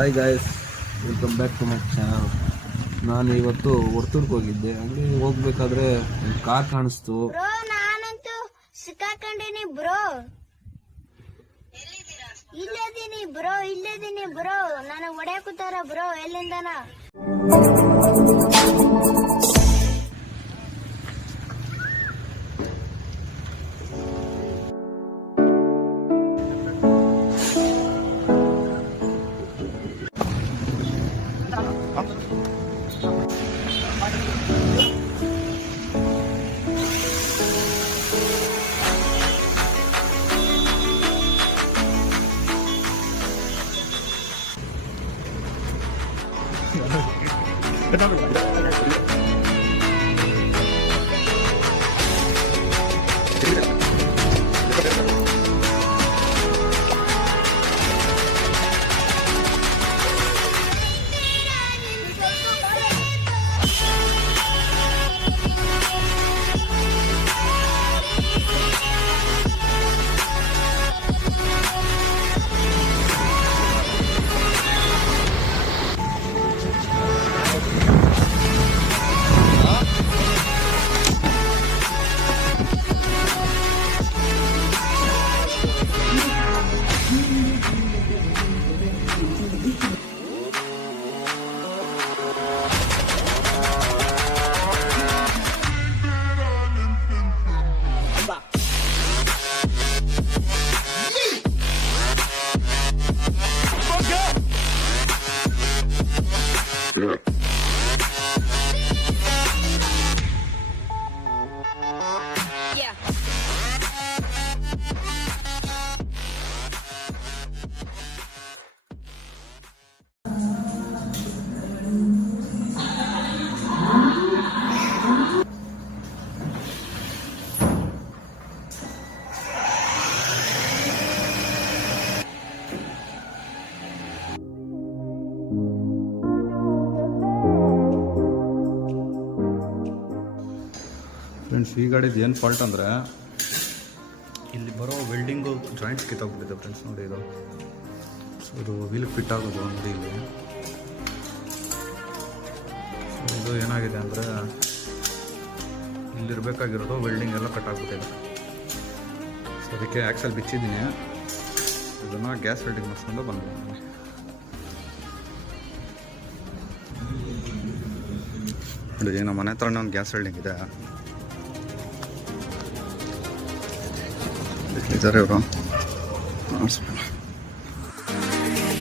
Hi guys, welcome back to my channel. ನಾನು ಇವತ್ತು ವರ್ತೂರ್ಗೆ ಹೋಗಿದ್ದೆ. ಅಲ್ಲಿ ಹೋಗ್ಬೇಕಾದ್ರೆ ಒಂದು ಕಾರ್ ಕಾಣಿಸ್ತು. ಬ್ರೋ ನಾನಂತೂ ಸಿಕ್ಕಾಕೊಂಡಿನಿ ಬ್ರೋ. ಇಲ್ಲದೀನಿ ಬ್ರೋ ನನಗೆ ಹೊಡೆಯಕುತ್ತಾರ ಬ್ರೋ. ಎಲ್ಲಿಂದನ ಫ್ರೆಂಡ್ಸ್, ಈ ಗಾಡಿದು ಏನು ಫಾಲ್ಟ್ ಅಂದರೆ ಇಲ್ಲಿ ಬರೋ ವೆಲ್ಡಿಂಗು ಜಾಯಿಂಟ್ಸ್ ಕಿತ್ತೋಗ್ಬಿಟ್ಟಿದೆ ಫ್ರೆಂಡ್ಸ್. ನೋಡಿ ಇದು, ಸೊ ಇದು ವೀಲ್ ಫಿಟ್ ಆಗೋದು ನೋಡಿ ಇಲ್ಲಿ. ಸೊ ಇದು ಏನಾಗಿದೆ ಅಂದರೆ ಇಲ್ಲಿರಬೇಕಾಗಿರೋದು ವೆಲ್ಡಿಂಗ್ ಎಲ್ಲ ಕಟ್ ಆಗಿಬಿಟ್ಟಿದೆ. ಸೊ ಅದಕ್ಕೆ ಆ್ಯಕ್ಸಲ್ ಬಿಚ್ಚಿದ್ದೀನಿ. ಇದನ್ನು ಗ್ಯಾಸ್ ವೆಲ್ಡಿಂಗ್ ಮಾಡಿಸ್ಕೊಂಡು ಬಂದಿದ್ದೀನಿ. ನೋಡಿ, ನಮ್ಮ ಮನೆ ಹತ್ರನೇ ಒಂದು ಗ್ಯಾಸ್ ವೆಲ್ಡಿಂಗ್ ಇದೆ. ಇದ್ದಾರೆ ಇವರು ಮಾಡಿಸ್ಬಿಟ್ಟು